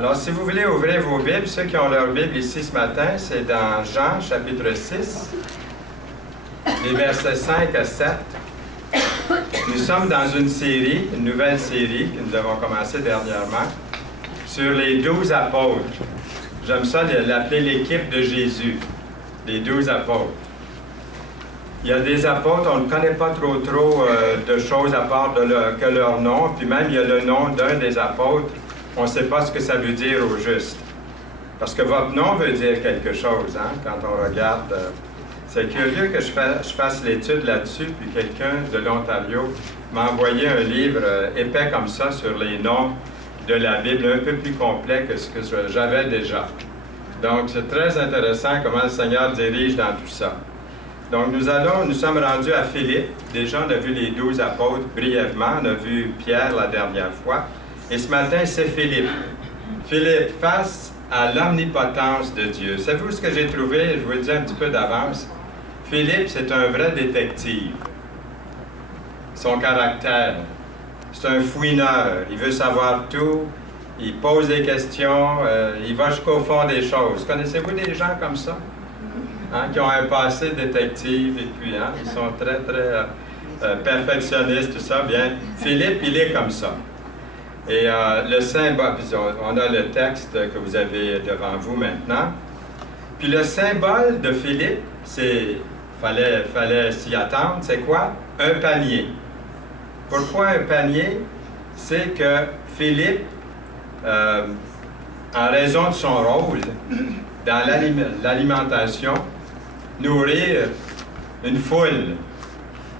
Alors, si vous voulez ouvrir vos Bibles, ceux qui ont leur Bible ici ce matin, c'est dans Jean, chapitre 6, les versets 5 à 7. Nous sommes dans une série, une nouvelle série que nous avons commencé dernièrement, sur les 12 apôtres. J'aime ça l'appeler l'équipe de Jésus, les 12 apôtres. Il y a des apôtres, on ne connaît pas trop de choses à part que leur nom, puis même il y a le nom d'un des apôtres. On ne sait pas ce que ça veut dire au juste. Parce que votre nom veut dire quelque chose, hein, quand on regarde. C'est curieux que je fasse l'étude là-dessus, puis quelqu'un de l'Ontario m'a envoyé un livre épais comme ça sur les noms de la Bible, un peu plus complet que ce que j'avais déjà. Donc, c'est très intéressant comment le Seigneur dirige dans tout ça. Donc, nous sommes rendus à Philippe. Déjà, on a vu les 12 apôtres brièvement. On a vu Pierre la dernière fois. Et ce matin, c'est Philippe. Philippe, face à l'omnipotence de Dieu. Savez-vous ce que j'ai trouvé? Je vous le dis un petit peu d'avance. Philippe, c'est un vrai détective. Son caractère, c'est un fouineur. Il veut savoir tout. Il pose des questions. Il va jusqu'au fond des choses. Connaissez-vous des gens comme ça? Hein, qui ont un passé détective et puis hein, ils sont très, très perfectionnistes, tout ça. Bien, Philippe, il est comme ça. Et le symbole, on a le texte que vous avez devant vous maintenant. Puis le symbole de Philippe, fallait s'y attendre, c'est quoi? Un panier. Pourquoi un panier? C'est que Philippe, en raison de son rôle dans l'alimentation, nourrit une foule,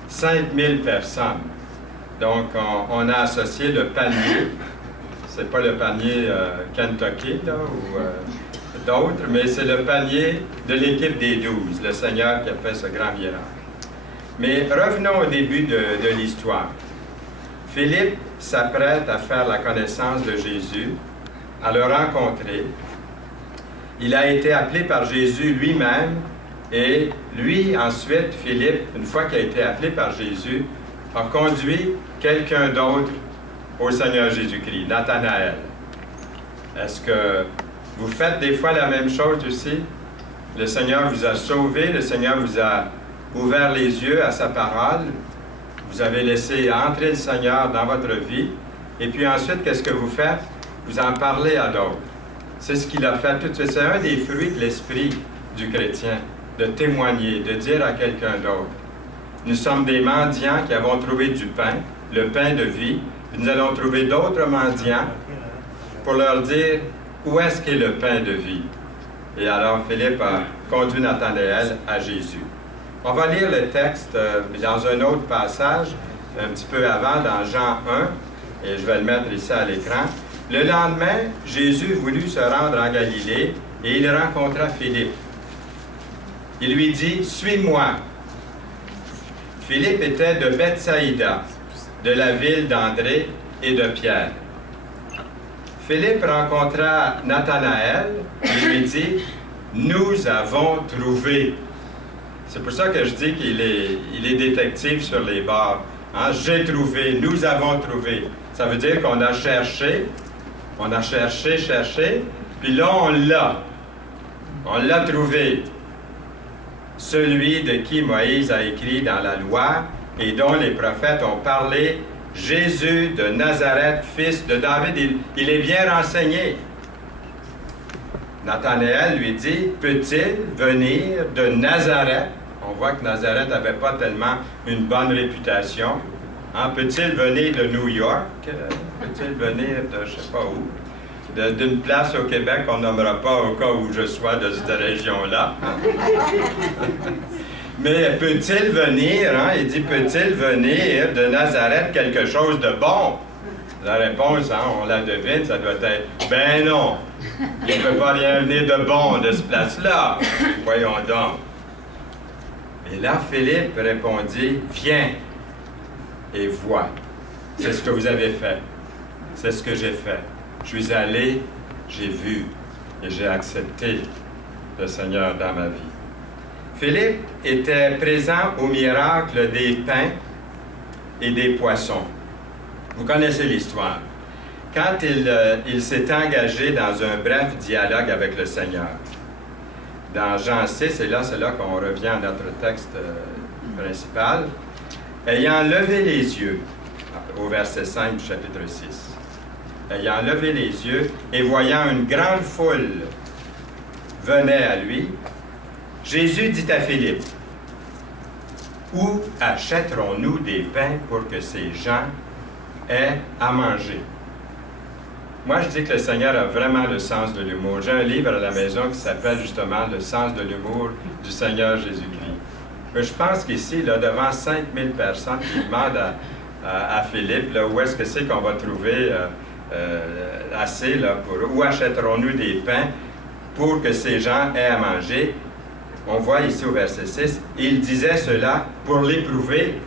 5000 personnes. Donc, on a associé le panier, c'est pas le panier Kentucky là, ou d'autres, mais c'est le panier de l'équipe des 12, le Seigneur qui a fait ce grand miracle. Mais revenons au début de l'histoire. Philippe s'apprête à faire la connaissance de Jésus, à le rencontrer. Il a été appelé par Jésus lui-même, et lui, ensuite, Philippe, une fois qu'il a été appelé par Jésus, a conduit quelqu'un d'autre au Seigneur Jésus-Christ, Nathanaël. Est-ce que vous faites des fois la même chose aussi? Le Seigneur vous a sauvé, le Seigneur vous a ouvert les yeux à sa parole, vous avez laissé entrer le Seigneur dans votre vie, et puis ensuite, qu'est-ce que vous faites? Vous en parlez à d'autres. C'est ce qu'il a fait tout de suite. C'est un des fruits de l'esprit du chrétien, de témoigner, de dire à quelqu'un d'autre. Nous sommes des mendiants qui avons trouvé du pain, le pain de vie. Nous allons trouver d'autres mendiants pour leur dire où est-ce qu'est le pain de vie. Et alors Philippe a conduit Nathanaël à Jésus. On va lire le texte dans un autre passage, un petit peu avant, dans Jean 1, et je vais le mettre ici à l'écran. Le lendemain, Jésus voulut se rendre en Galilée et il rencontra Philippe. Il lui dit, « Suis-moi. » Philippe était de Bethsaïda, de la ville d'André et de Pierre. Philippe rencontra Nathanaël et lui dit, « Nous avons trouvé. » C'est pour ça que je dis qu'il est détective sur les bords. Hein? J'ai trouvé, nous avons trouvé. Ça veut dire qu'on a cherché, puis là on l'a. On l'a trouvé. Celui de qui Moïse a écrit dans la loi et dont les prophètes ont parlé, Jésus de Nazareth, fils de David, il est bien renseigné. Nathanaël lui dit, peut-il venir de Nazareth? On voit que Nazareth n'avait pas tellement une bonne réputation. Hein? Peut-il venir de New York? Peut-il venir de je ne sais pas où? D'une place au Québec qu'on nommera pas au cas où je sois de cette région-là. Mais peut-il venir, hein? Il dit, peut-il venir de Nazareth quelque chose de bon? La réponse, hein, on la devine, ça doit être, ben non, il ne peut pas rien venir de bon de cette place-là. Voyons donc. Et là, Philippe répondit, viens et vois. C'est ce que vous avez fait. C'est ce que j'ai fait. Je suis allé, j'ai vu et j'ai accepté le Seigneur dans ma vie. Philippe était présent au miracle des pains et des poissons. Vous connaissez l'histoire. quand il s'est engagé dans un bref dialogue avec le Seigneur. Dans Jean 6, et là, c'est là qu'on revient à notre texte principal, ayant levé les yeux, au verset 5 du chapitre 6, ayant levé les yeux et voyant une grande foule venait à lui, Jésus dit à Philippe, « Où achèterons-nous des pains pour que ces gens aient à manger? » Moi, je dis que le Seigneur a vraiment le sens de l'humour. J'ai un livre à la maison qui s'appelle justement « Le sens de l'humour du Seigneur Jésus-Christ ». Mais je pense qu'ici, là, devant 5000 personnes qui demandent à Philippe, là, où est-ce que c'est qu'on va trouver assez, là, où achèterons-nous des pains pour que ces gens aient à manger? On voit ici au verset 6, il disait cela pour l'éprouver.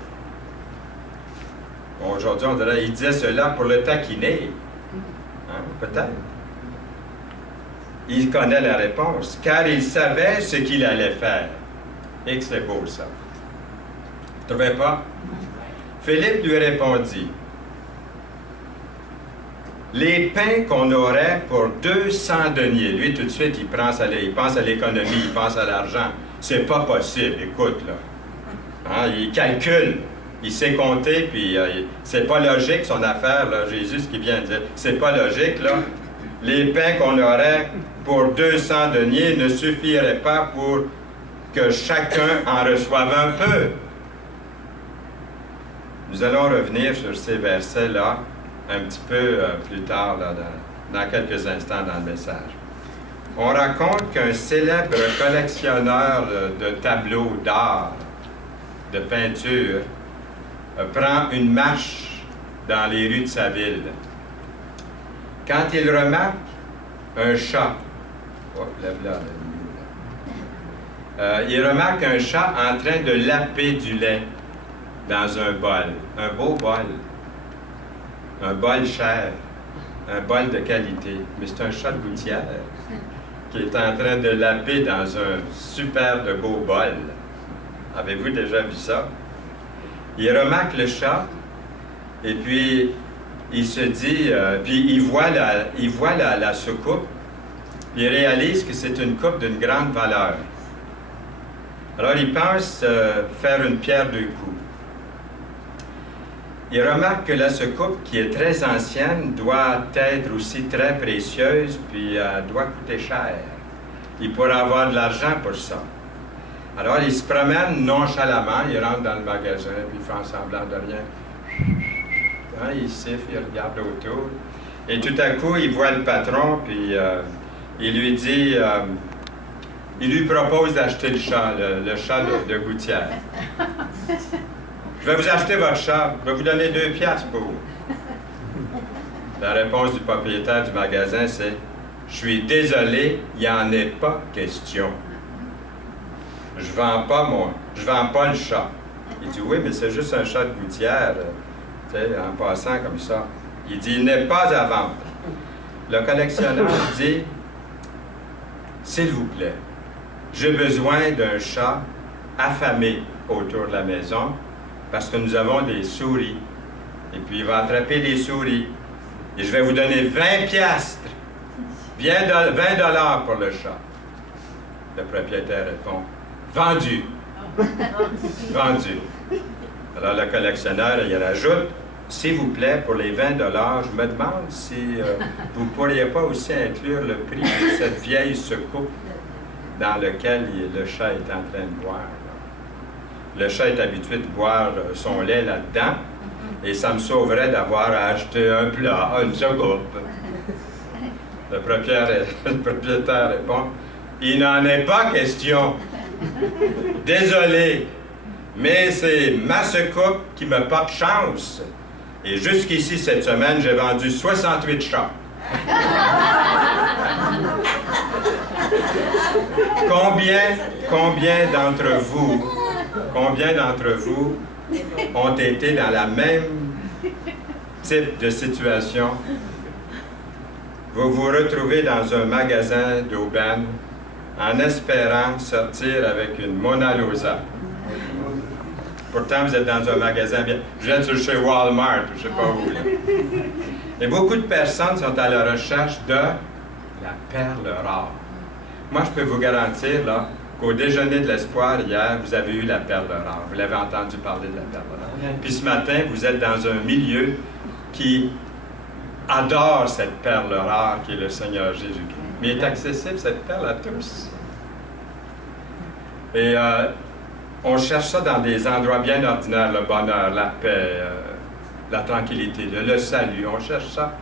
Bon, aujourd'hui, on dirait, il disait cela pour le taquiner. Hein, peut-être. Il connaît la réponse, car il savait ce qu'il allait faire. Et que c'est beau, ça. Vous ne trouvez pas? Philippe lui répondit, « Les pains qu'on aurait pour 200 deniers. » Lui, tout de suite, il pense à l'économie, il pense à l'argent. C'est pas possible, écoute, là. Hein, il calcule, il sait compter, puis c'est pas logique, son affaire, là, Jésus, ce qu'il vient de dire. C'est pas logique, là. Les pains qu'on aurait pour 200 deniers ne suffiraient pas pour que chacun en reçoive un peu. Nous allons revenir sur ces versets-là un petit peu plus tard, là, dans quelques instants dans le message. On raconte qu'un célèbre collectionneur de tableaux d'art, de peinture, prend une marche dans les rues de sa ville. Quand il remarque un chat, il remarque un chat en train de laper du lait dans un bol, un beau bol, un bol cher, un bol de qualité, mais c'est un chat de gouttière qui est en train de laper dans un super de beau bol. Avez-vous déjà vu ça? Il remarque le chat et puis il se dit, puis il voit la soucoupe, puis il réalise que c'est une coupe d'une grande valeur. Alors il pense faire une pierre deux coups. Il remarque que la soucoupe, qui est très ancienne, doit être aussi très précieuse, puis doit coûter cher. Il pourra avoir de l'argent pour ça. Alors, il se promène nonchalamment, il rentre dans le magasin, puis il fait semblant de rien. Hein, il siffle, il regarde autour. Et tout à coup, il voit le patron, puis il lui dit, il lui propose d'acheter le chat de gouttière. Je vais vous acheter votre chat, je vais vous donner 2 piastres pour. La réponse du propriétaire du magasin, c'est « Je suis désolé, il n'y en est pas question. Je vends pas le chat. » Il dit « Oui, mais c'est juste un chat de gouttière, tu sais, en passant comme ça. » Il dit « Il n'est pas à vendre. » Le collectionneur dit « S'il vous plaît, j'ai besoin d'un chat affamé autour de la maison, parce que nous avons des souris. Et puis, il va attraper les souris. Et je vais vous donner 20 piastres. 20 $ pour le chat. Le propriétaire répond, vendu. Vendu. Alors, le collectionneur, il rajoute, s'il vous plaît, pour les 20 $, je me demande si vous ne pourriez pas aussi inclure le prix de cette vieille soucoupe dans laquelle le chat est en train de boire. Le chat est habitué de boire son lait là-dedans, et ça me sauverait d'avoir à acheter un plat, une soucoupe. Le propriétaire répond, il n'en est pas question. Désolé, mais c'est ma soucoupe qui me porte chance. Et jusqu'ici, cette semaine, j'ai vendu 68 chats. Combien d'entre vous ont été dans la même type de situation? Vous vous retrouvez dans un magasin d'aubaine en espérant sortir avec une Mona Lisa. Pourtant, vous êtes dans un magasin bien. Vous êtes chez Walmart, je ne sais pas où. Là. Et beaucoup de personnes sont à la recherche de la perle rare. Moi, je peux vous garantir là, qu'au déjeuner de l'espoir, hier, vous avez eu la perle rare. Vous l'avez entendu parler de la perle rare. Puis ce matin, vous êtes dans un milieu qui adore cette perle rare qui est le Seigneur Jésus-Christ. Mais il est accessible, cette perle, à tous. Et on cherche ça dans des endroits bien ordinaires, le bonheur, la paix, la tranquillité, le salut. On cherche ça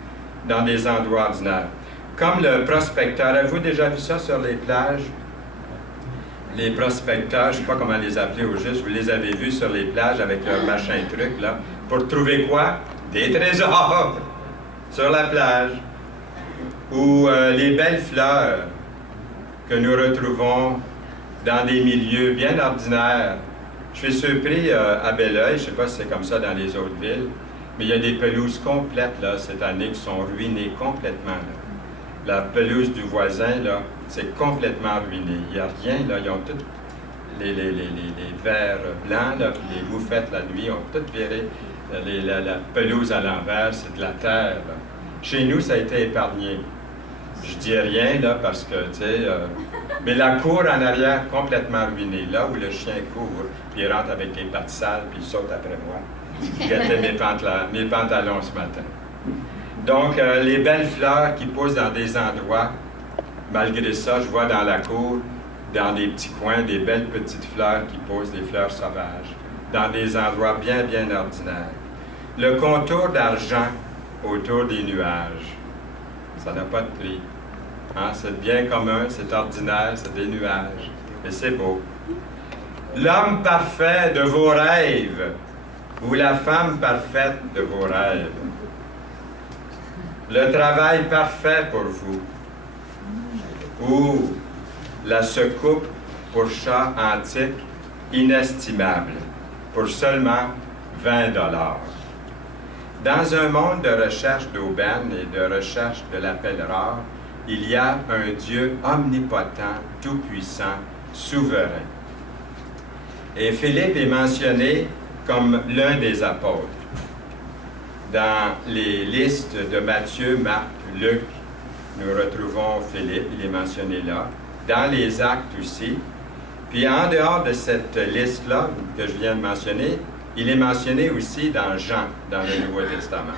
dans des endroits ordinaires. Comme le prospecteur, avez-vous déjà vu ça sur les plages? Les prospecteurs, je ne sais pas comment les appeler au juste, vous les avez vus sur les plages avec leur machin truc, là, pour trouver quoi? Des trésors sur la plage. Ou les belles fleurs que nous retrouvons dans des milieux bien ordinaires. Je suis surpris à Belleuil, je ne sais pas si c'est comme ça dans les autres villes, mais il y a des pelouses complètes là, cette année qui sont ruinées complètement. Là. La pelouse du voisin, là, c'est complètement ruiné. Il n'y a rien, là. Ils ont tous les verres blancs, là, puis les moufettes la nuit, ont tout viré. La pelouse à l'envers, c'est de la terre, là. Chez nous, ça a été épargné. Je dis rien, là, parce que, tu sais... mais la cour en arrière, complètement ruinée. Là où le chien court, puis il rentre avec les pattes sales, puis il saute après moi. Il gâtait mes pantalons ce matin. Donc, les belles fleurs qui poussent dans des endroits, malgré ça, je vois dans la cour, dans des petits coins, des belles petites fleurs qui poussent, des fleurs sauvages, dans des endroits bien, bien ordinaires. Le contour d'argent autour des nuages, ça n'a pas de prix. Hein? C'est bien commun, c'est ordinaire, c'est des nuages, mais c'est beau. L'homme parfait de vos rêves, ou la femme parfaite de vos rêves. Le travail parfait pour vous, ou la secoupe pour chat antique inestimable, pour seulement 20 $. Dans un monde de recherche d'aubaine et de recherche de l'appel rare, il y a un Dieu omnipotent, tout-puissant, souverain. Et Philippe est mentionné comme l'un des apôtres. Dans les listes de Matthieu, Marc, Luc, nous retrouvons Philippe, il est mentionné là. Dans les actes aussi. Puis en dehors de cette liste-là que je viens de mentionner, il est mentionné aussi dans Jean, dans le Nouveau Testament.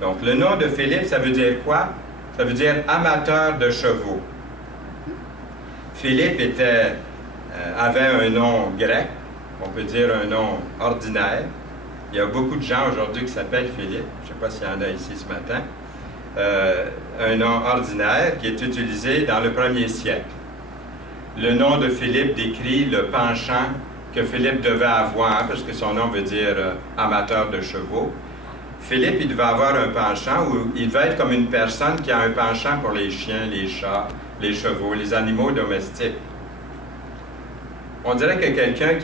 Donc le nom de Philippe, ça veut dire quoi? Ça veut dire amateur de chevaux. Philippe avait un nom grec, on peut dire un nom ordinaire. Il y a beaucoup de gens aujourd'hui qui s'appellent Philippe, je ne sais pas s'il y en a ici ce matin, un nom ordinaire qui est utilisé dans le 1er siècle. Le nom de Philippe décrit le penchant que Philippe devait avoir, parce que son nom veut dire amateur de chevaux. Philippe, il devait avoir un penchant, ou il devait être comme une personne qui a un penchant pour les chiens, les chats, les chevaux, les animaux domestiques. On dirait que quelqu'un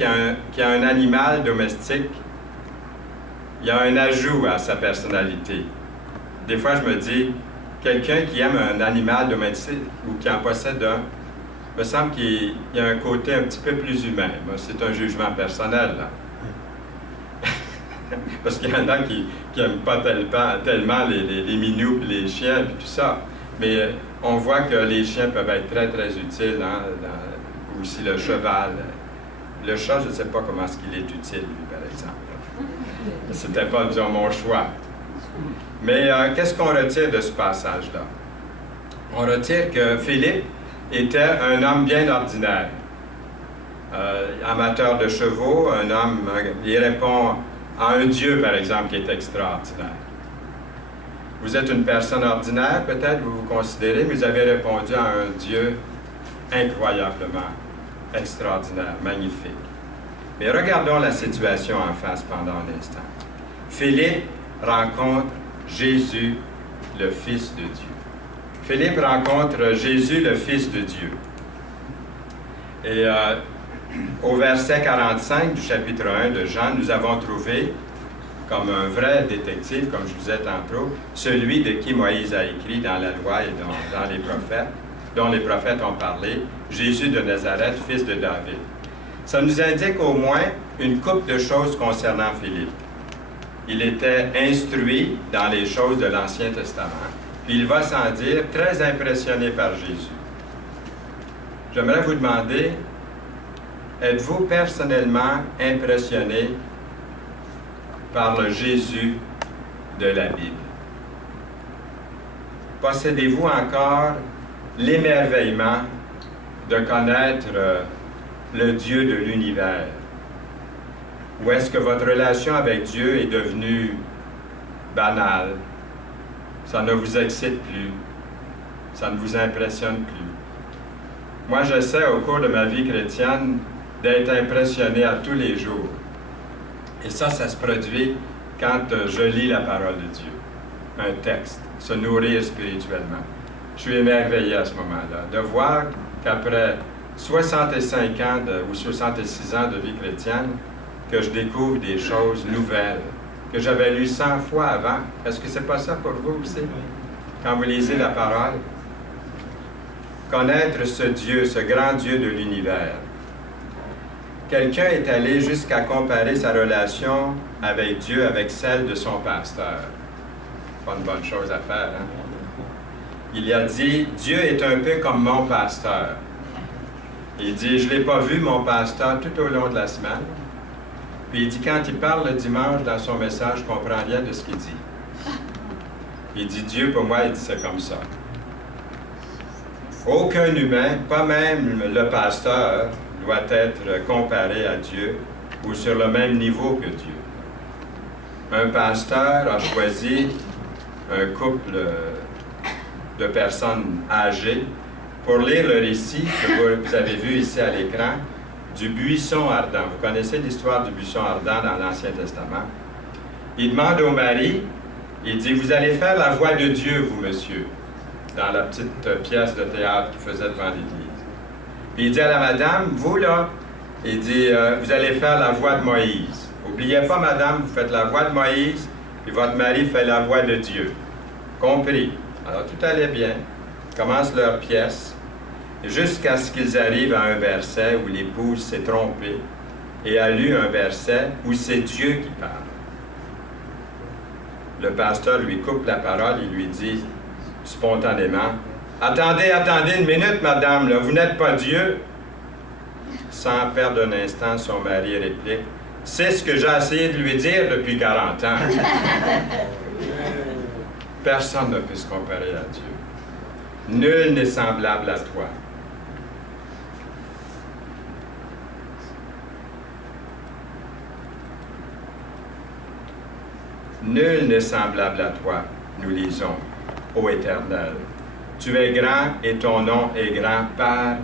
qui a un animal domestique, il y a un ajout à sa personnalité. Des fois, je me dis, quelqu'un qui aime un animal domestique ou qui en possède un, me semble qu'il y a un côté un petit peu plus humain. C'est un jugement personnel, là. Parce qu'il y en a qui n'aiment pas tellement les minous, les chiens, et tout ça. Mais on voit que les chiens peuvent être très, très utiles, hein, aussi le cheval. Le chat, je ne sais pas comment est-ce qu'il est utile, lui, par exemple. C'était pas, disons, mon choix. Mais qu'est-ce qu'on retire de ce passage-là? On retire que Philippe était un homme bien ordinaire. Amateur de chevaux, un homme, il répond à un Dieu, par exemple, qui est extraordinaire. Vous êtes une personne ordinaire, peut-être, vous vous considérez, mais vous avez répondu à un Dieu incroyablement extraordinaire, magnifique. Mais regardons la situation en face pendant un instant. Philippe rencontre Jésus, le Fils de Dieu. Philippe rencontre Jésus, le Fils de Dieu. Et au verset 45 du chapitre 1 de Jean, nous avons trouvé, comme un vrai détective, comme je vous ai tantôt, celui de qui Moïse a écrit dans la loi et dans les prophètes, dont les prophètes ont parlé, Jésus de Nazareth, fils de David. Ça nous indique au moins une couple de choses concernant Philippe. il était instruit dans les choses de l'Ancien Testament, puis il va sans dire très impressionné par Jésus. J'aimerais vous demander, êtes-vous personnellement impressionné par le Jésus de la Bible? Possédez-vous encore l'émerveillement de connaître le Dieu de l'univers? Ou est-ce que votre relation avec Dieu est devenue banale? Ça ne vous excite plus? Ça ne vous impressionne plus? Moi, j'essaie au cours de ma vie chrétienne d'être impressionné à tous les jours. Et ça se produit quand je lis la parole de Dieu, un texte, se nourrir spirituellement. Je suis émerveillé à ce moment-là, de voir qu'après 65 ans ou 66 ans de vie chrétienne, que je découvre des choses nouvelles, que j'avais lues 100 fois avant. Est-ce que c'est pas ça pour vous aussi, quand vous lisez la parole? Connaître ce Dieu, ce grand Dieu de l'univers. Quelqu'un est allé jusqu'à comparer sa relation avec Dieu avec celle de son pasteur. Pas une bonne chose à faire, hein? Il a dit, Dieu est un peu comme mon pasteur. Il dit, je ne l'ai pas vu, mon pasteur, tout au long de la semaine. Puis il dit, quand il parle le dimanche dans son message, je ne comprends rien de ce qu'il dit. Il dit, Dieu, pour moi, il dit, c'est comme ça. Aucun humain, pas même le pasteur, doit être comparé à Dieu ou sur le même niveau que Dieu. Un pasteur a choisi un couple de personnes âgées pour lire le récit que vous avez vu ici à l'écran du buisson ardent. Vous connaissez l'histoire du buisson ardent dans l'Ancien Testament. Il demande au mari, il dit, vous allez faire la voix de Dieu, vous, monsieur, dans la petite pièce de théâtre qu'il faisait devant l'église. Puis il dit à la madame, vous là, il dit, vous allez faire la voix de Moïse. N'oubliez pas, madame, vous faites la voix de Moïse, puis votre mari fait la voix de Dieu. Compris. Alors tout allait bien. Ils commencent leur pièce, jusqu'à ce qu'ils arrivent à un verset où l'épouse s'est trompée et a lu un verset où c'est Dieu qui parle. Le pasteur lui coupe la parole, il lui dit spontanément, « Attendez, attendez une minute, madame, là, vous n'êtes pas Dieu. » Sans perdre un instant, son mari réplique, « C'est ce que j'ai essayé de lui dire depuis 40 ans. » Personne ne peut se comparer à Dieu. Nul n'est semblable à toi. Nul n'est semblable à toi, nous lisons, ô Éternel. Tu es grand et ton nom est grand par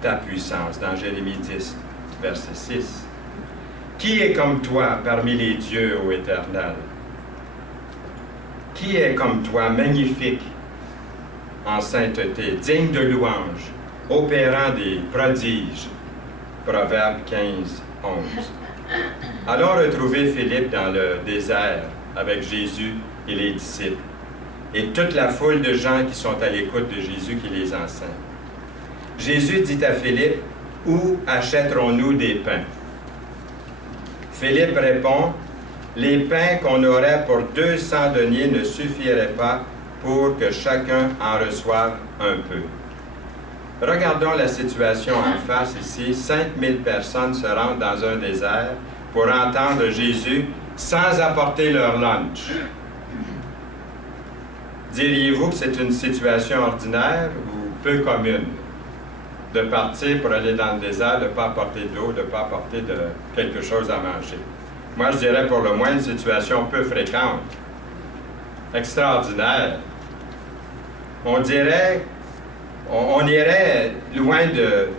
ta puissance, dans Jérémie 10, verset 6. Qui est comme toi parmi les dieux, ô Éternel? Qui est comme toi, magnifique en sainteté, digne de louange, opérant des prodiges? Proverbe 15, 11. Allons retrouver Philippe dans le désert avec Jésus et les disciples, et toute la foule de gens qui sont à l'écoute de Jésus qui les enseigne. Jésus dit à Philippe, « Où achèterons-nous des pains? » Philippe répond, « Les pains qu'on aurait pour 200 deniers ne suffiraient pas pour que chacun en reçoive un peu. » Regardons la situation en face ici. 5000 personnes se rendent dans un désert pour entendre Jésus sans apporter leur lunch. Diriez-vous que c'est une situation ordinaire ou peu commune de partir pour aller dans le désert, de ne pas apporter d'eau, de ne pas apporter quelque chose à manger? Moi, je dirais pour le moins une situation peu fréquente, extraordinaire. On dirait, on irait loin de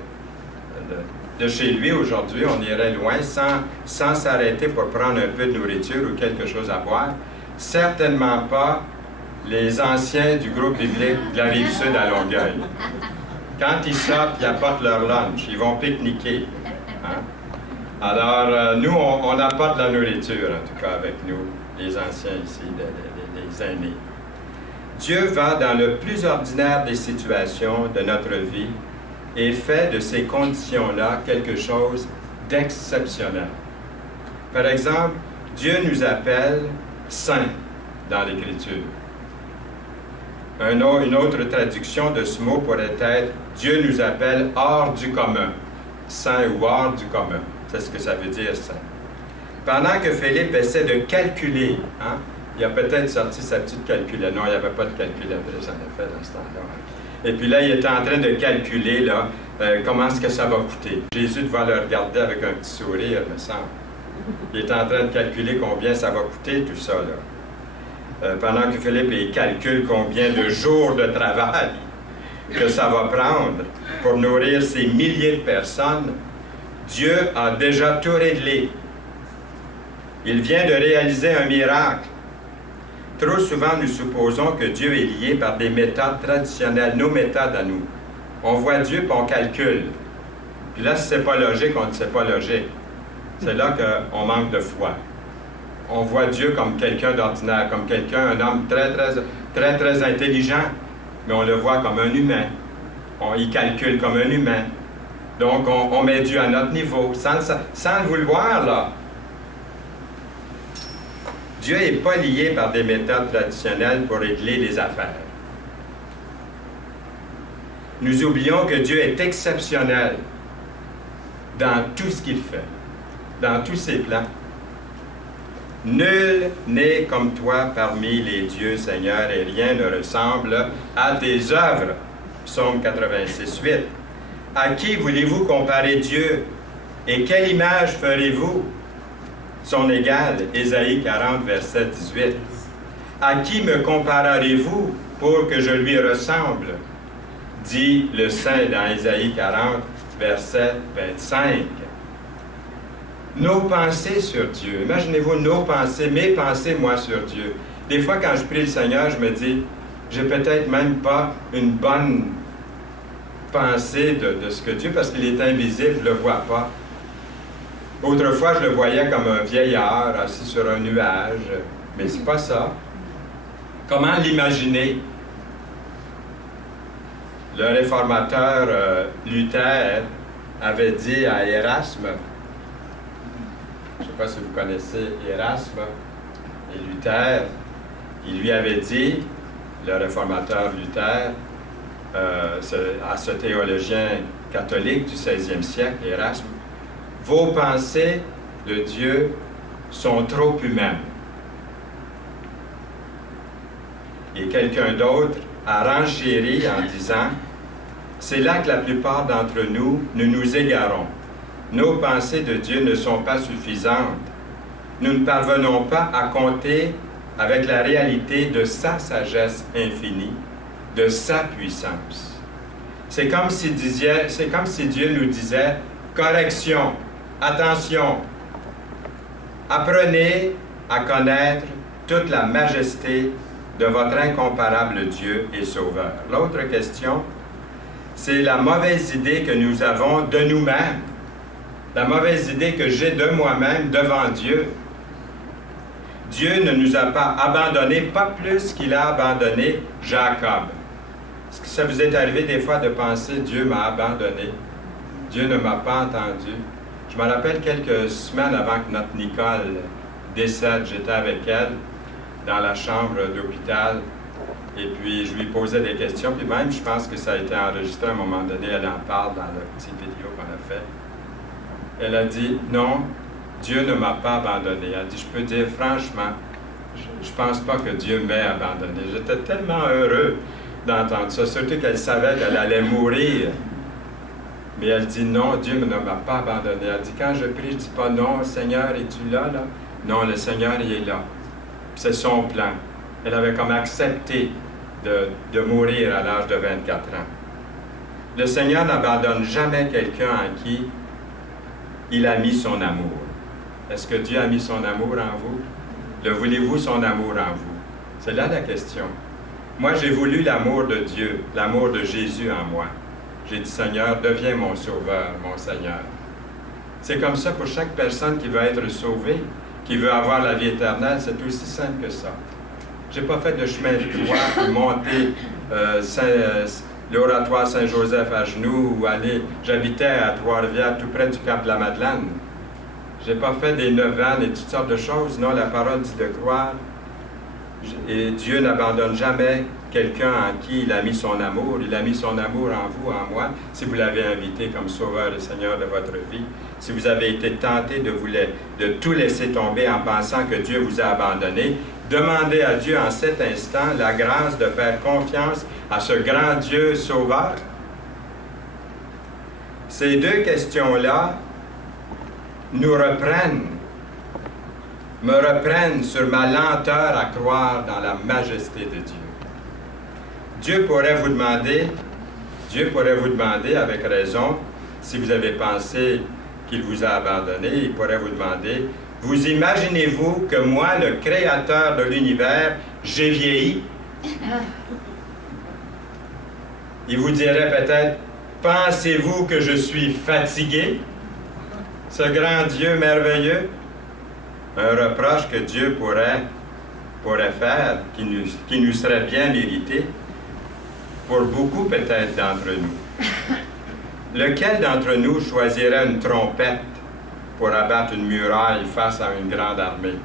chez lui aujourd'hui, on irait loin sans s'arrêter pour prendre un peu de nourriture ou quelque chose à boire. Certainement pas les anciens du groupe biblique de la Rive-Sud à Longueuil. Quand ils sortent, ils apportent leur lunch, ils vont pique-niquer. Hein? Alors, nous, on apporte la nourriture, en tout cas avec nous, les anciens ici, les aînés. Dieu va dans le plus ordinaire des situations de notre vie et fait de ces conditions-là quelque chose d'exceptionnel. Par exemple, Dieu nous appelle saint dans l'Écriture. Une autre traduction de ce mot pourrait être « Dieu nous appelle hors du commun ». Saint ou hors du commun. C'est ce que ça veut dire, saint. Pendant que Philippe essaie de calculer, hein, il a peut-être sorti sa petite calculette. Non, il n'y avait pas de calculatrice, en effet, dans ce temps-là. Et puis là, il était en train de calculer là, comment est-ce que ça va coûter. Jésus devait le regarder avec un petit sourire, me semble. Il est en train de calculer combien ça va coûter, tout ça, là. Pendant que Philippe il calcule combien de jours de travail que ça va prendre pour nourrir ces milliers de personnes, Dieu a déjà tout réglé. Il vient de réaliser un miracle. Trop souvent, nous supposons que Dieu est lié par des méthodes traditionnelles, nos méthodes à nous. On voit Dieu puis on calcule. Puis là, si c'est pas logique, on ne sait pas logique. C'est là qu'on manque de foi. On voit Dieu comme quelqu'un d'ordinaire, comme quelqu'un, un homme très intelligent, mais on le voit comme un humain. Il calcule comme un humain. Donc, on met Dieu à notre niveau, sans le vouloir, là. Dieu n'est pas lié par des méthodes traditionnelles pour régler les affaires. Nous oublions que Dieu est exceptionnel dans tout ce qu'il fait, dans tous ses plans. Nul n'est comme toi parmi les dieux, Seigneur, et rien ne ressemble à tes œuvres. Psaume 86, 8. À qui voulez-vous comparer Dieu? Et quelle image ferez-vous son égal? Ésaïe 40, verset 18. À qui me comparerez-vous pour que je lui ressemble? Dit le Saint dans Ésaïe 40, verset 25. Nos pensées sur Dieu. Imaginez-vous nos pensées, mes pensées, moi, sur Dieu. Des fois, quand je prie le Seigneur, je me dis, j'ai peut-être même pas une bonne pensée de ce que Dieu, parce qu'il est invisible, je ne le vois pas. Autrefois, je le voyais comme un vieillard assis sur un nuage, mais c'est pas ça. Comment l'imaginer? Le réformateur Luther avait dit à Érasme, je ne sais pas si vous connaissez Érasme et Luther, il lui avait dit, le réformateur Luther, à ce théologien catholique du 16e siècle, Érasme, « Vos pensées de Dieu sont trop humaines. » Et quelqu'un d'autre a renchéri en disant, « C'est là que la plupart d'entre nous nous égarons. Nos pensées de Dieu ne sont pas suffisantes. Nous ne parvenons pas à compter avec la réalité de sa sagesse infinie, de sa puissance. » C'est comme si Dieu nous disait, « Correction, attention, apprenez à connaître toute la majesté de votre incomparable Dieu et Sauveur. » L'autre question, c'est la mauvaise idée que nous avons de nous-mêmes, la mauvaise idée que j'ai de moi-même devant Dieu. Dieu ne nous a pas abandonnés, pas plus qu'il a abandonné Jacob. Est-ce que ça vous est arrivé des fois de penser « Dieu m'a abandonné, Dieu ne m'a pas entendu ». Je me rappelle quelques semaines avant que notre Nicole décède, j'étais avec elle dans la chambre d'hôpital et puis je lui posais des questions, puis même je pense que ça a été enregistré à un moment donné, elle en parle dans la petite vidéo qu'on a fait. Elle a dit « Non, Dieu ne m'a pas abandonné. » Elle a dit « Je peux dire franchement, je ne pense pas que Dieu m'ait abandonné. » J'étais tellement heureux d'entendre ça, surtout qu'elle savait qu'elle allait mourir. Mais elle dit, non, Dieu ne m'a pas abandonné. Elle dit, quand je prie, je ne dis pas, non, Seigneur, es-tu là, là? Non, le Seigneur, il est là. C'est son plan. Elle avait comme accepté de mourir à l'âge de 24 ans. Le Seigneur n'abandonne jamais quelqu'un en qui il a mis son amour. Est-ce que Dieu a mis son amour en vous? Le voulez-vous son amour en vous? C'est là la question. Moi, j'ai voulu l'amour de Dieu, l'amour de Jésus en moi. J'ai dit, Seigneur, deviens mon sauveur, mon Seigneur. C'est comme ça pour chaque personne qui veut être sauvée, qui veut avoir la vie éternelle, c'est aussi simple que ça. Je n'ai pas fait de chemin de croix pour monter l'oratoire Saint-Joseph à genoux ou aller. J'habitais à Trois-Rivières, tout près du Cap de la Madeleine. Je n'ai pas fait des 9 ans et toutes sortes de choses. Non, la parole dit de croire Et Dieu n'abandonne jamais quelqu'un en qui il a mis son amour. Il a mis son amour en vous, en moi. Si vous l'avez invité comme Sauveur et Seigneur de votre vie, si vous avez été tenté de tout laisser tomber en pensant que Dieu vous a abandonné, demandez à Dieu en cet instant la grâce de faire confiance à ce grand Dieu Sauveur. Ces deux questions-là me reprennent sur ma lenteur à croire dans la majesté de Dieu. Dieu pourrait vous demander avec raison, si vous avez pensé qu'il vous a abandonné, il pourrait vous demander, vous imaginez-vous que moi, le Créateur de l'univers, j'ai vieilli? Il vous dirait peut-être, pensez-vous que je suis fatigué? Ce grand Dieu merveilleux? Un reproche que Dieu pourrait faire, qui nous serait bien mérité, pour beaucoup peut-être d'entre nous. Lequel d'entre nous choisirait une trompette pour abattre une muraille face à une grande armée?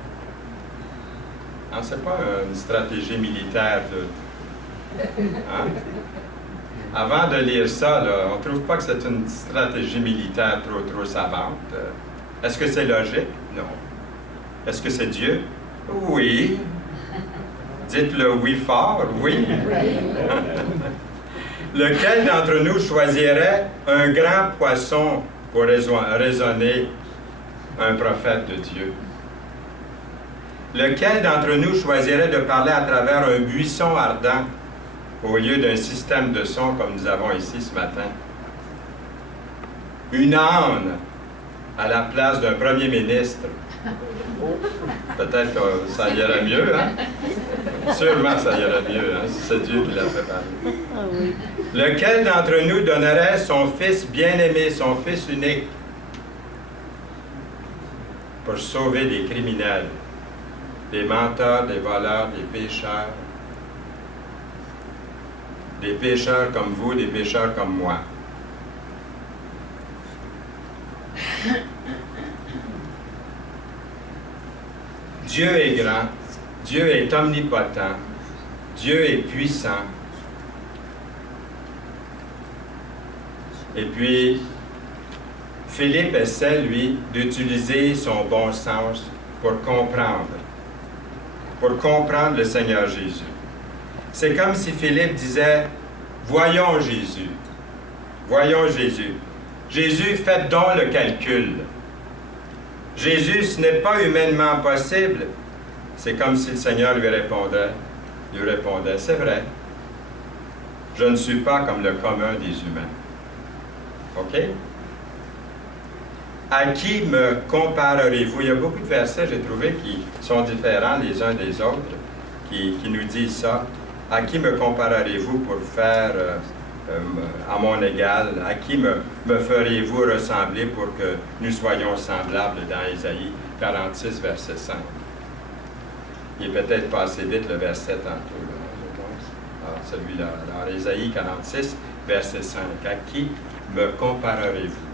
Hein, ce n'est pas une stratégie militaire hein? Avant de lire ça, là, on ne trouve pas que c'est une stratégie militaire trop savante. Est-ce que c'est logique? Non. Est-ce que c'est Dieu? Oui. Dites-le oui fort, oui. Lequel d'entre nous choisirait un grand poisson pour raisonner un prophète de Dieu? Lequel d'entre nous choisirait de parler à travers un buisson ardent au lieu d'un système de son comme nous avons ici ce matin? Une âne à la place d'un premier ministre. Peut-être que ça irait mieux, hein? Sûrement ça irait mieux, hein? Si c'est Dieu qui l'a fait parler. Lequel d'entre nous donnerait son fils bien-aimé, son fils unique, pour sauver des criminels, des menteurs, des voleurs, des pécheurs comme vous, des pécheurs comme moi? Dieu est grand, Dieu est omnipotent, Dieu est puissant. Et puis, Philippe essaie, lui, d'utiliser son bon sens pour comprendre le Seigneur Jésus. C'est comme si Philippe disait, voyons Jésus, voyons Jésus. Jésus, faites donc le calcul. Jésus, ce n'est pas humainement possible. C'est comme si le Seigneur lui répondait, c'est vrai, je ne suis pas comme le commun des humains. OK? À qui me comparerez-vous? Il y a beaucoup de versets, j'ai trouvé, qui sont différents les uns des autres, qui nous disent ça. À qui me comparerez-vous pour faire à mon égal? À qui me feriez-vous ressembler pour que nous soyons semblables dans Ésaïe 46, verset 5? Il est peut-être passé vite le verset tantôt, là, je pense. Alors, celui-là. Alors, Ésaïe 46, verset 5. À qui me comparerez-vous?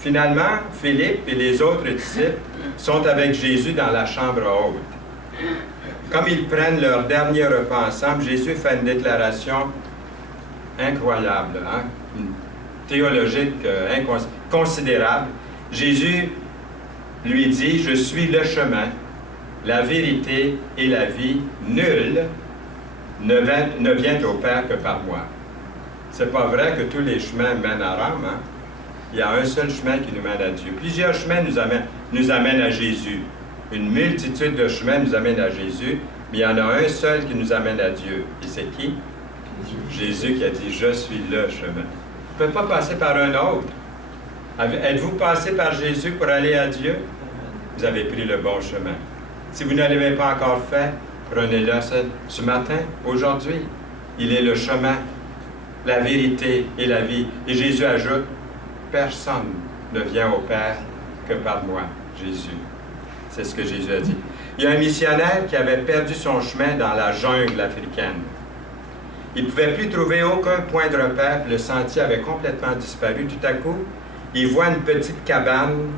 Finalement, Philippe et les autres disciples sont avec Jésus dans la chambre haute. Comme ils prennent leur dernier repas ensemble, Jésus fait une déclaration incroyable, hein? Théologique, considérable. Jésus lui dit, « Je suis le chemin, la vérité et la vie. Nul ne vient au Père que par moi. » C'est pas vrai que tous les chemins mènent à Rome, hein? Il y a un seul chemin qui nous mène à Dieu. Plusieurs chemins nous amènent à Jésus. Une multitude de chemins nous amènent à Jésus, mais il y en a un seul qui nous amène à Dieu. Et c'est qui? Jésus qui a dit, « Je suis le chemin. » Vous ne pouvez pas passer par un autre. Êtes-vous passé par Jésus pour aller à Dieu? Vous avez pris le bon chemin. Si vous ne l'avez pas encore fait, prenez-le ce matin, aujourd'hui. Il est le chemin, la vérité et la vie. Et Jésus ajoute, « Personne ne vient au Père que par moi, Jésus. » C'est ce que Jésus a dit. Il y a un missionnaire qui avait perdu son chemin dans la jungle africaine. Il ne pouvait plus trouver aucun point de repère, le sentier avait complètement disparu. Tout à coup, il voit une petite cabane,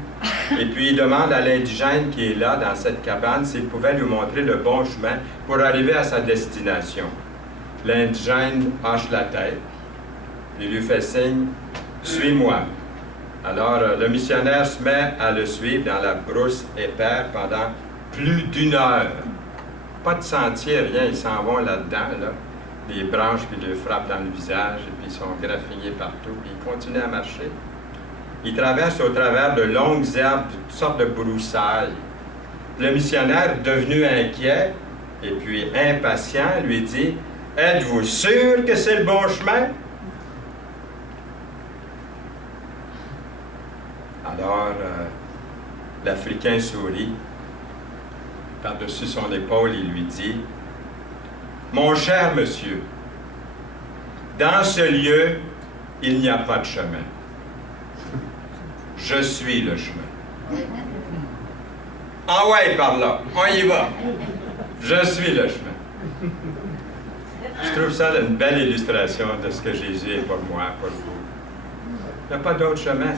et puis il demande à l'indigène qui est là, dans cette cabane, s'il pouvait lui montrer le bon chemin pour arriver à sa destination. L'indigène hoche la tête, il lui fait signe « Suis-moi ». Alors, le missionnaire se met à le suivre dans la brousse épaisse pendant plus d'1 heure. Pas de sentier, rien, ils s'en vont là-dedans, là. Les branches qui lui frappent dans le visage, et puis ils sont graffillés partout, puis ils continuent à marcher. Ils traversent au travers de longues herbes, de toutes sortes de broussailles. Le missionnaire, devenu inquiet, et puis impatient, lui dit « Êtes-vous sûr que c'est le bon chemin? » Alors, l'Africain sourit. Par-dessus son épaule, il lui dit « Mon cher monsieur, dans ce lieu, il n'y a pas de chemin. Je suis le chemin. » Ah ouais, par là, on y va. Je suis le chemin. Je trouve ça une belle illustration de ce que Jésus est pour moi, pour vous. Il n'y a pas d'autre chemin.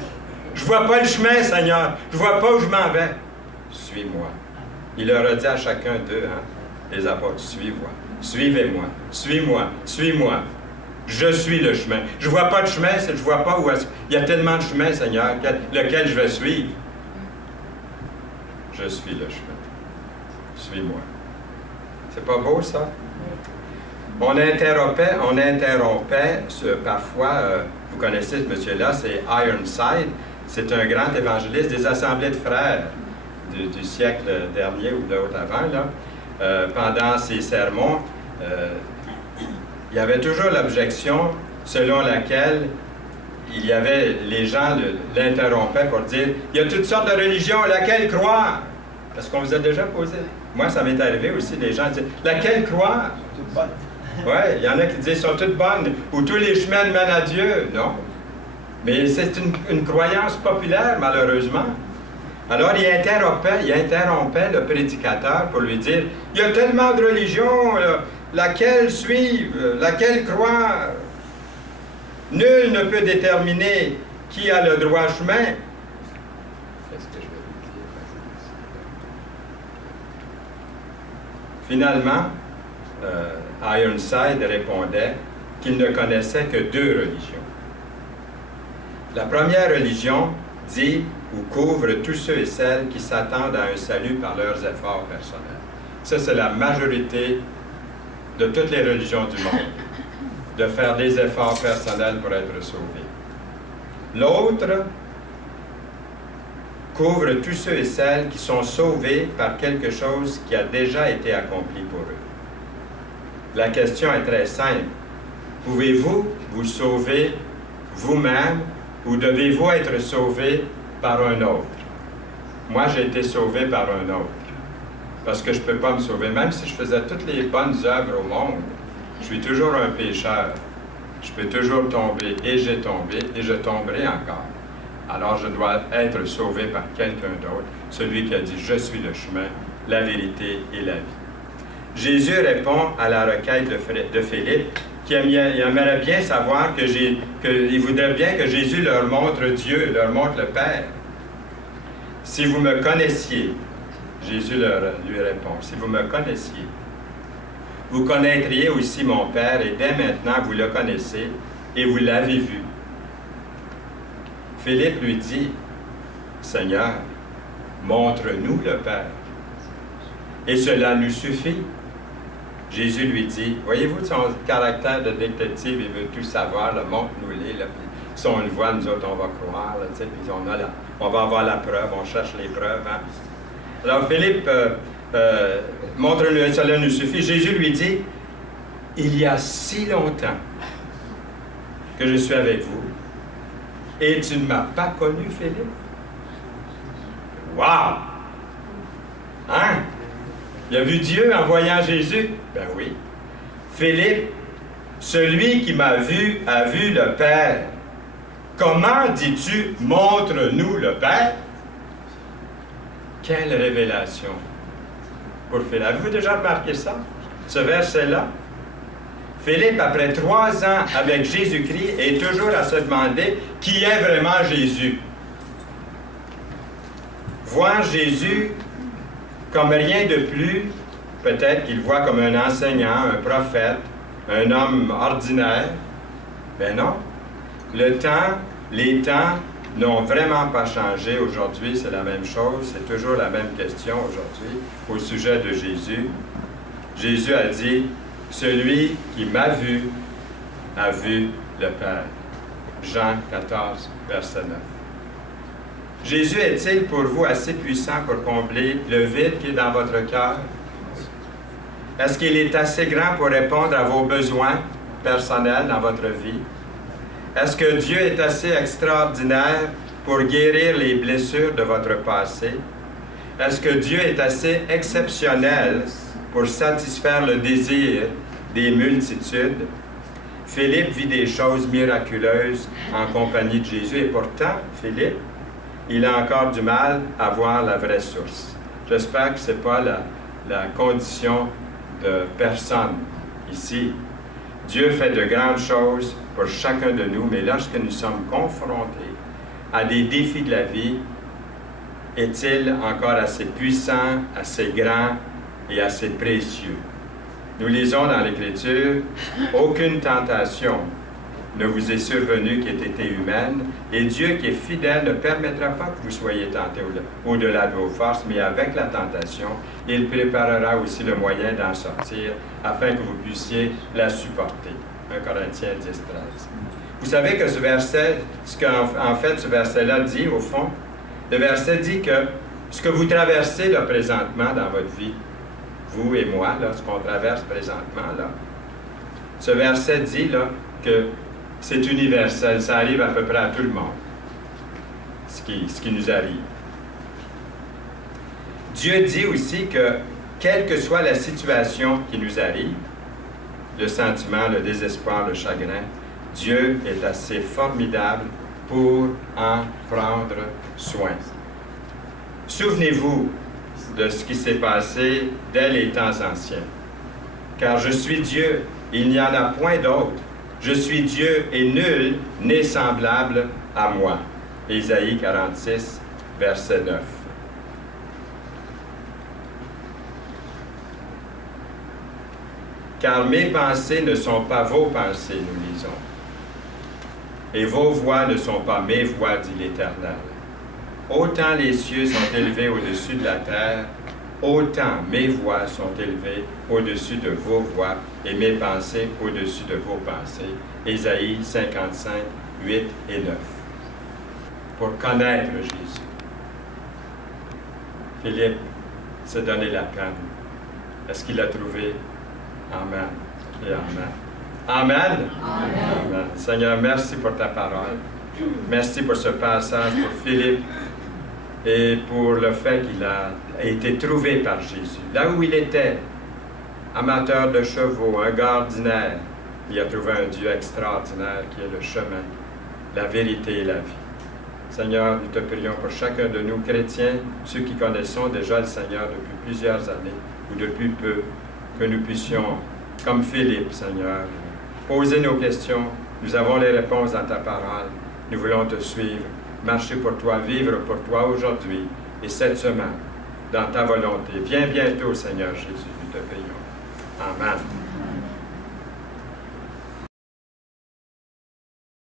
Je ne vois pas le chemin, Seigneur. Je ne vois pas où je m'en vais. Suis-moi. Il leur a dit à chacun d'eux, hein, les apôtres, suis-moi, suivez-moi, suis-moi, suis-moi. Je suis le chemin. Je ne vois pas de chemin, je ne vois pas où est-ce... Il y a tellement de chemins, Seigneur, lequel je vais suivre. Je suis le chemin. Suis-moi. C'est pas beau, ça? On interrompait parfois, vous connaissez ce monsieur-là, c'est Ironside. C'est un grand évangéliste des Assemblées de Frères du siècle dernier ou de l'autre avant. Là. Pendant ses sermons, il y avait toujours l'objection selon laquelle les gens l'interrompaient pour dire « Il y a toutes sortes de religions, laquelle croire? » Parce qu'on vous a déjà posé. Moi, ça m'est arrivé aussi, les gens disent « Laquelle croire? » Oui, il y en a qui disent « Sont toutes bonnes » ou « Tous les chemins mènent à Dieu ». Non. Mais c'est une croyance populaire, malheureusement. Alors, il interrompait le prédicateur pour lui dire « Il y a tellement de religions, laquelle suivre, laquelle croire? Nul ne peut déterminer qui a le droit chemin. » Qu'est-ce que je vais vous dire? Finalement, Ironside répondait qu'il ne connaissait que 2 religions. La première religion dit ou couvre tous ceux et celles qui s'attendent à un salut par leurs efforts personnels. Ça, c'est la majorité de toutes les religions du monde, de faire des efforts personnels pour être sauvés. L'autre couvre tous ceux et celles qui sont sauvés par quelque chose qui a déjà été accompli pour eux. La question est très simple. Pouvez-vous vous sauver vous-même ou devez-vous être sauvé par un autre? Moi, j'ai été sauvé par un autre. Parce que je ne peux pas me sauver. Même si je faisais toutes les bonnes œuvres au monde, je suis toujours un pécheur. Je peux toujours tomber. Et j'ai tombé, et je tomberai encore. Alors, je dois être sauvé par quelqu'un d'autre, celui qui a dit « Je suis le chemin, la vérité et la vie ». Jésus répond à la requête de Philippe, qui aimerait bien savoir qu'il voudrait bien que Jésus leur montre Dieu, leur montre le Père. « Si vous me connaissiez, Jésus lui répond, « si vous me connaissiez, vous connaîtriez aussi mon Père, et dès maintenant vous le connaissez, et vous l'avez vu. » Philippe lui dit, « Seigneur, montre-nous le Père, et cela nous suffit. » Jésus lui dit, voyez-vous son caractère de détective, il veut tout savoir, montre-nous-les, si on le voit, nous autres, on va croire, là, puis on va avoir la preuve, on cherche les preuves. Hein? Alors Philippe, montre-nous, cela nous suffit. Jésus lui dit, il y a si longtemps que je suis avec vous, et tu ne m'as pas connu, Philippe? Wow! Hein? Il a vu Dieu en voyant Jésus? Ben oui. Philippe, celui qui m'a vu a vu le Père. Comment dis-tu, montre-nous le Père? Quelle révélation pour Philippe. Avez-vous déjà remarqué ça? Ce verset-là? Philippe, après 3 ans avec Jésus-Christ, est toujours à se demander qui est vraiment Jésus. Voir Jésus comme rien de plus, peut-être qu'il voit comme un enseignant, un prophète, un homme ordinaire. Ben non. Les temps n'ont vraiment pas changé. Aujourd'hui, c'est la même chose. C'est toujours la même question aujourd'hui au sujet de Jésus. Jésus a dit, « Celui qui m'a vu a vu le Père. » Jean 14, verset 9. Jésus est-il pour vous assez puissant pour combler le vide qui est dans votre cœur? Est-ce qu'il est assez grand pour répondre à vos besoins personnels dans votre vie? Est-ce que Dieu est assez extraordinaire pour guérir les blessures de votre passé? Est-ce que Dieu est assez exceptionnel pour satisfaire le désir des multitudes? Philippe vit des choses miraculeuses en compagnie de Jésus et pourtant, Philippe, il a encore du mal à voir la vraie source. J'espère que ce n'est pas la condition de personne ici. Dieu fait de grandes choses pour chacun de nous, mais lorsque nous sommes confrontés à des défis de la vie, est-il encore assez puissant, assez grand et assez précieux? Nous lisons dans l'Écriture, « Aucune tentation ne vous est survenue qui ait été humaine, et Dieu qui est fidèle ne permettra pas que vous soyez tentés au-delà de vos forces, mais avec la tentation, il préparera aussi le moyen d'en sortir, afin que vous puissiez la supporter. » 1 Corinthiens 10, 13. Vous savez que ce verset, en fait ce verset-là dit, au fond, le verset dit que ce que vous traversez là, présentement dans votre vie, vous et moi, là, ce qu'on traverse présentement, là, ce verset dit là, que c'est universel, ça arrive à peu près à tout le monde, ce qui nous arrive. Dieu dit aussi que, quelle que soit la situation qui nous arrive, le sentiment, le désespoir, le chagrin, Dieu est assez formidable pour en prendre soin. Souvenez-vous de ce qui s'est passé dès les temps anciens. Car je suis Dieu, il n'y en a point d'autre. Je suis Dieu et nul n'est semblable à moi. Ésaïe 46, verset 9. Car mes pensées ne sont pas vos pensées, nous lisons. Et vos voix ne sont pas mes voix, dit l'Éternel. Autant les cieux sont élevés au-dessus de la terre, autant mes voix sont élevées au-dessus de vos voix et mes pensées au-dessus de vos pensées. Ésaïe 55, 8 et 9. Pour connaître Jésus. Philippe s'est donné la peine. Est-ce qu'il l'a trouvé? Amen et Amen. Amen. Amen. Amen. Seigneur, merci pour ta parole. Merci pour ce passage pour Philippe et pour le fait qu'il a été trouvé par Jésus. Là où il était, amateur de chevaux, un gars ordinaire, il a trouvé un Dieu extraordinaire qui est le chemin, la vérité et la vie. Seigneur, nous te prions pour chacun de nous, chrétiens, ceux qui connaissons déjà le Seigneur depuis plusieurs années ou depuis peu, que nous puissions, comme Philippe, Seigneur, poser nos questions. Nous avons les réponses dans ta parole. Nous voulons te suivre, marcher pour toi, vivre pour toi aujourd'hui et cette semaine, dans ta volonté. Viens bientôt, Seigneur Jésus, nous te prions. Amen.